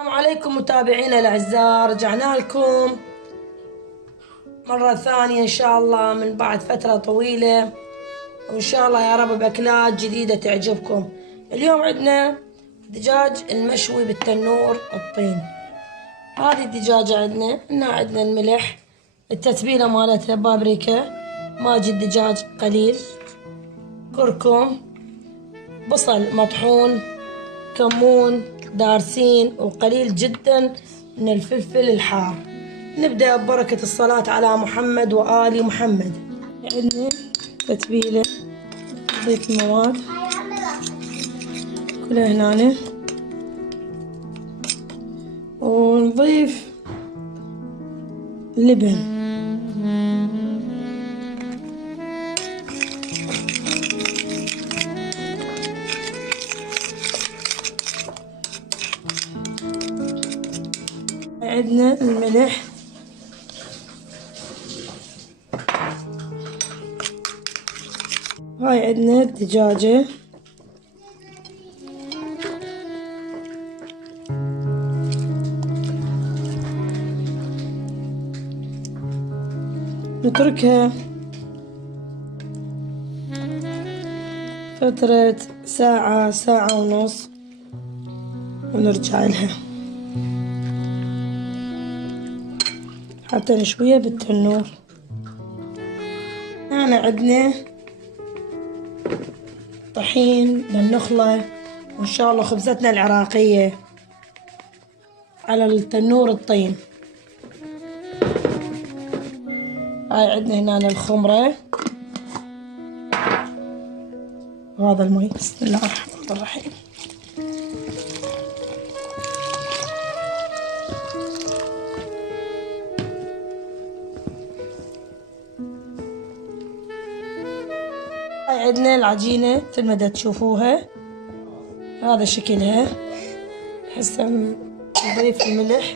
السلام عليكم متابعينا الأعزاء، رجعنا لكم مرة ثانية إن شاء الله من بعد فترة طويلة، وإن شاء الله يا رب بأكلات جديدة تعجبكم. اليوم عندنا دجاج المشوي بالتنور الطين. هذه الدجاجة عندنا الملح، التتبيلة مالتها بابريكا، ماجي الدجاج قليل، كركم، بصل مطحون، كمون، دارسين، وقليل جدا من الفلفل الحار. نبدأ ببركة الصلاة على محمد وآل محمد. عندنا تتبيلة، نضيف المواد كلها هنا، ونضيف لبن، عندنا الملح، هاي عندنا الدجاجة، نتركها فترة ساعة، ساعة ونص، ونرجع لها حتى نشويها بالتنور. هنا عندنا طحين للنخلة، وإن شاء الله خبزتنا العراقية على التنور الطين. هاي عندنا هنا الخمرة، وهذا المي. بسم الله الرحمن الرحيم. هاي عندنا العجينة مثل ما تشوفوها، هذا شكلها. هسه نضيف الملح،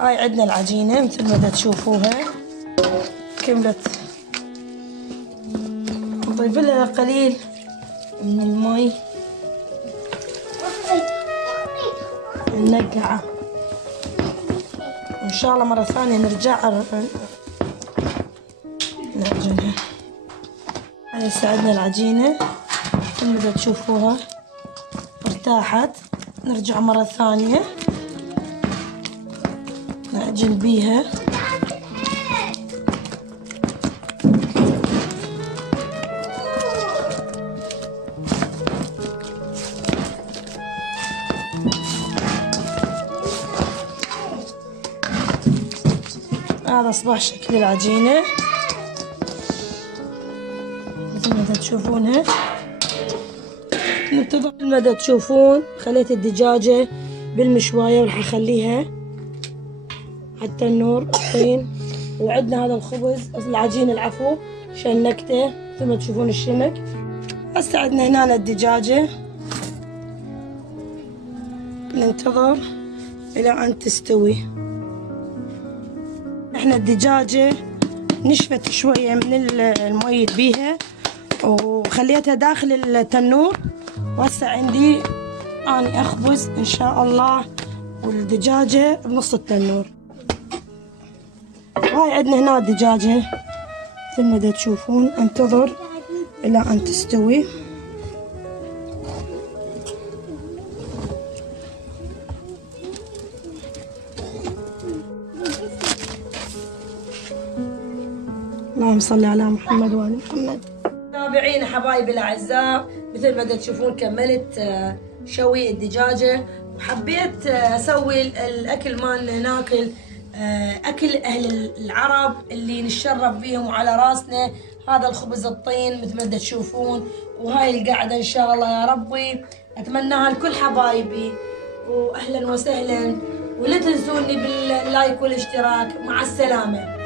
هاي عندنا العجينة مثل ما تشوفوها كملت. نضيف لها قليل من المي، ننقعها، وإن شاء الله مرة ثانية نرجع نعجنها. هاي هسه عندنا العجينة مثل ما تشوفوها ارتاحت. نرجع مرة ثانية نعجن بيها. هذا أصبح شكل العجينة مثل ما تشوفونها. ننتظر مثل ما تشوفون. خليت الدجاجة بالمشواية وراح أخليها حتى النور الطين. وعندنا هذا الخبز العجين العفو شنكته مثل ما تشوفون الشمك. هسه عندنا هنا الدجاجة، ننتظر إلى أن تستوي. احنا الدجاجة نشفت شوية من المي بيها وخليتها داخل التنور، وهسه عندي أني أخبز إن شاء الله والدجاجة بنص التنور. هاي عندنا هنا الدجاجة مثل ما تشوفون. انتظر إلى أن تستوي. اللهم صل على محمد وآل محمد. متابعينا حبايبي الأعزاء، مثل ما تشوفون كملت شوي الدجاجة، وحبيت أسوي الأكل مالنا ناكل أكل أهل العرب اللي نتشرف بيهم وعلى راسنا. هذا الخبز الطين مثل ما تشوفون، وهاي القعدة إن شاء الله يا ربي أتمناها لكل حبايبي، وأهلا وسهلا. ولا تنسوني باللايك والاشتراك. مع السلامة.